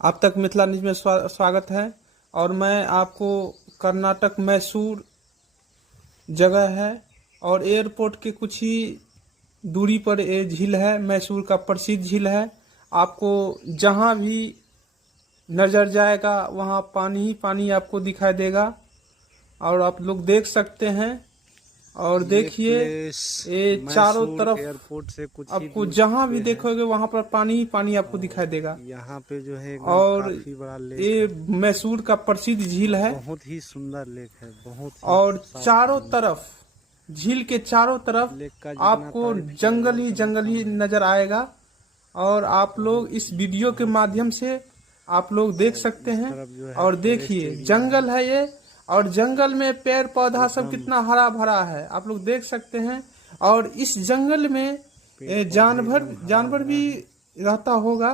आप तक मिथिला न्यूज में स्वागत है। और मैं आपको कर्नाटक मैसूर जगह है और एयरपोर्ट के कुछ ही दूरी पर ये झील है। मैसूर का प्रसिद्ध झील है। आपको जहाँ भी नज़र जाएगा वहाँ पानी ही पानी आपको दिखाई देगा और आप लोग देख सकते हैं। और देखिए ये चारों तरफ एयरपोर्ट से कुछ ही आपको दूर जहाँ भी पे है। देखोगे वहाँ पर पानी ही पानी आपको दिखाई देगा। यहाँ पे जो है एकदम और काफी बड़ा लेक ये है। मैसूर का प्रसिद्ध झील है बहुत ही सुंदर लेक है, बहुत ही और साफ चारों पानी। तरफ झील के चारों तरफ लेक का जितना आपको तारीफ किया जंगल जाए ही उतना जंगल ही कम है। नजर आएगा। और आप लोग इस वीडियो के माध्यम से आप लोग देख सकते इस हैं। तरफ जो है और फॉरेस्ट देखिए एरिया जंगल है ये, और जंगल में पेड़ पौधा सब एकदम कितना हरा भरा है आप लोग देख सकते हैं। और इस जंगल में पेड़ पौधे जानवर एकदम हरा जानवर भरा भी है। रहता होगा।